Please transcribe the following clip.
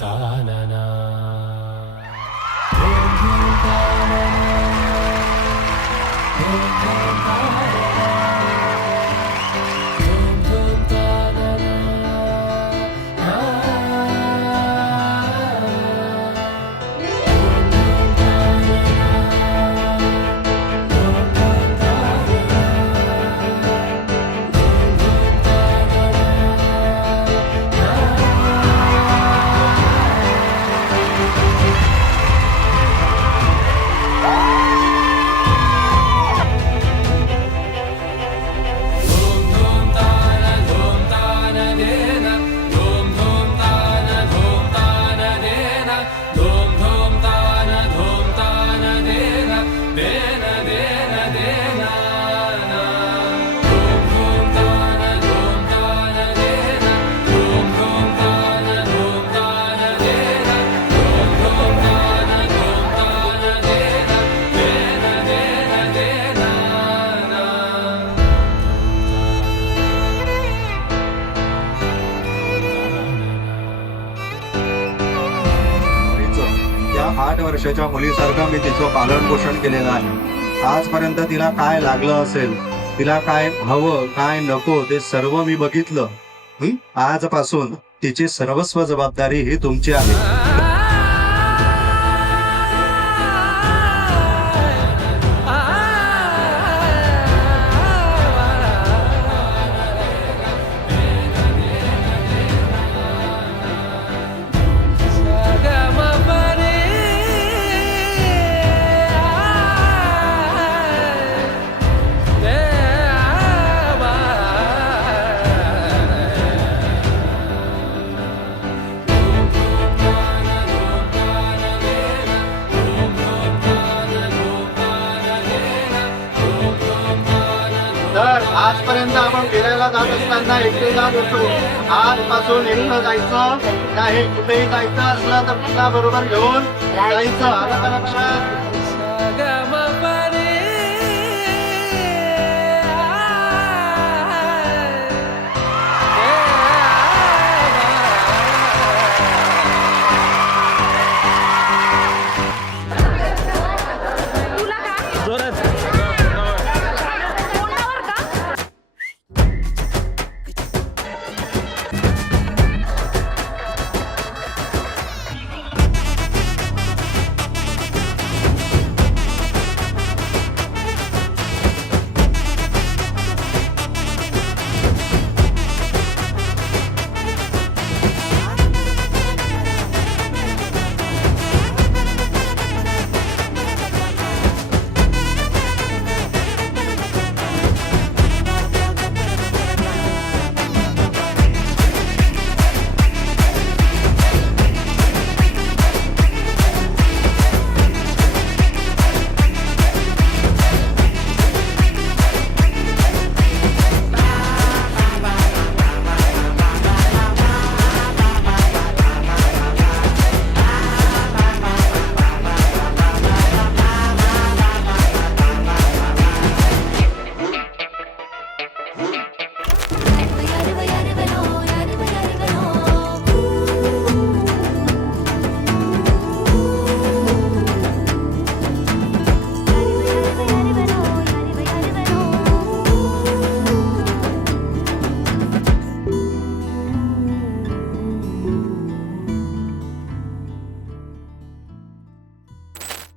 तानना त्या 8 वर्षाच्या मुलीसारखं मी तिचं पालन पोषण केलेलं आहे. आजपर्यंत तिला काय लागलं असेल, तिला काय हवं काय नको ते सर्व मी बघितलं. आजपासून तिची सर्वस्व जबाबदारी ही तुमची आहे. तर आजपर्यंत आपण फिरायला जात असताना एकटे जात होतो. आजपासून एकटं जायचं नाही. कुठेही जायचं असलं तर बरोबर घेऊन जायचं. आलं का लक्षात?